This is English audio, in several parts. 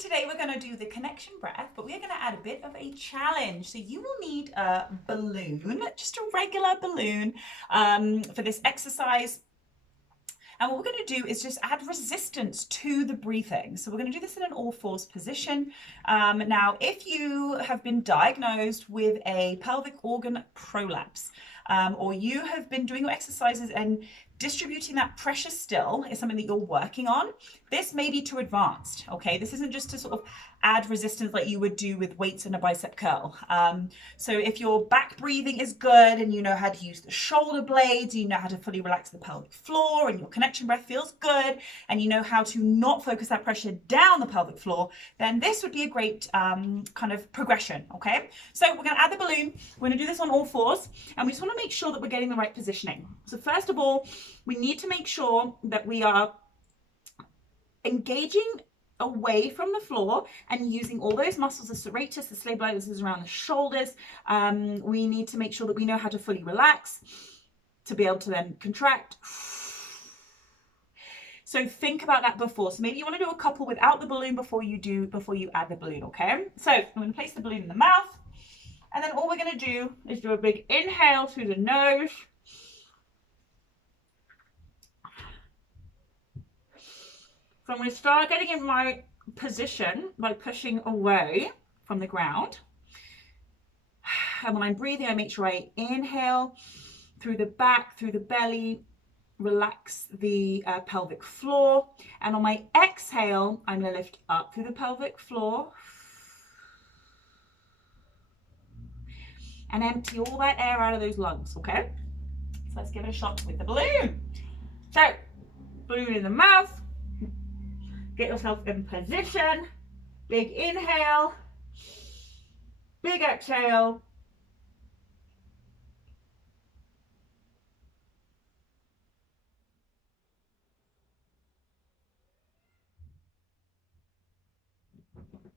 today we're going to do the connection breath, but we're going to add a bit of a challenge. So you will need a balloon, just a regular balloon, for this exercise. And what we're going to do is just add resistance to the breathing. So we're going to do this in an all fours position. Now, if you have been diagnosed with a pelvic organ prolapse, or you have been doing your exercises and distributing that pressure still is something that you're working on, this may be too advanced, okay? This isn't just to sort of add resistance like you would do with weights and a bicep curl. So if your back breathing is good and you know how to use the shoulder blades, you know how to fully relax the pelvic floor and your connection breath feels good, and you know how to not focus that pressure down the pelvic floor, then this would be a great kind of progression, okay? So we're gonna add the balloon. We're gonna do this on all fours, and we just wanna make sure that we're getting the right positioning. So first of all, we need to make sure that we are engaging away from the floor and using all those muscles, the serratus, the stabilizers around the shoulders. We need to make sure that we know how to fully relax to be able to then contract. So think about that before. So maybe you want to do a couple without the balloon before you add the balloon, okay? So I'm going to place the balloon in the mouth, and then all we're going to do is do a big inhale through the nose. So I'm going to start getting in my position by pushing away from the ground. And when I'm breathing, I make sure I inhale through the back, through the belly, relax the pelvic floor. And on my exhale, I'm going to lift up through the pelvic floor and empty all that air out of those lungs, okay? So let's give it a shot with the balloon. So, balloon in the mouth. Get yourself in position. Big inhale. Big exhale.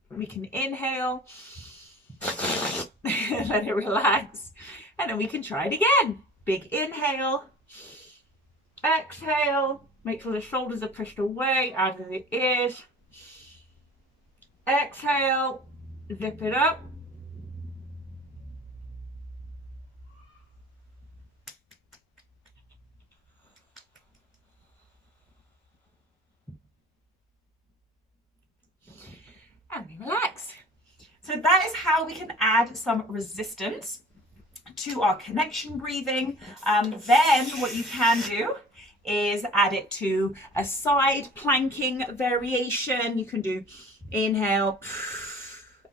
We can inhale. Let it relax. And then we can try it again. Big inhale. Exhale. Make sure the shoulders are pushed away out of the ears. Exhale, zip it up. And we relax. So that is how we can add some resistance to our connection breathing. Then what you can do is add it to a side planking variation. You can do inhale,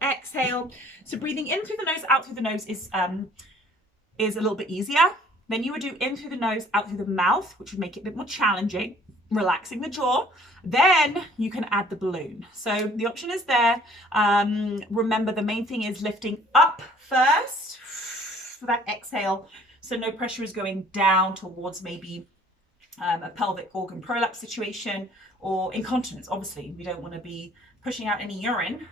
exhale. So breathing in through the nose, out through the nose is a little bit easier. Then you would do in through the nose, out through the mouth, which would make it a bit more challenging, relaxing the jaw. Then you can add the balloon. So the option is there. Remember, the main thing is lifting up first for that exhale. So no pressure is going down towards maybe a pelvic organ prolapse situation or incontinence. Obviously, we don't want to be pushing out any urine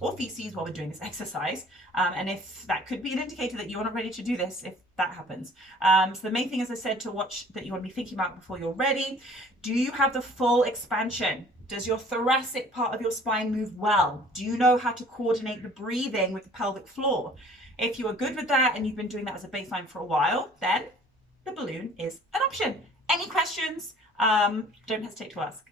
or feces while we're doing this exercise. And if that could be an indicator that you're not ready to do this, if that happens. So the main thing, as I said, to watch that you want to be thinking about before you're ready. Do you have the full expansion? Does your thoracic part of your spine move well? Do you know how to coordinate the breathing with the pelvic floor? If you are good with that and you've been doing that as a baseline for a while, then the balloon is an option. Any questions? Don't hesitate to ask.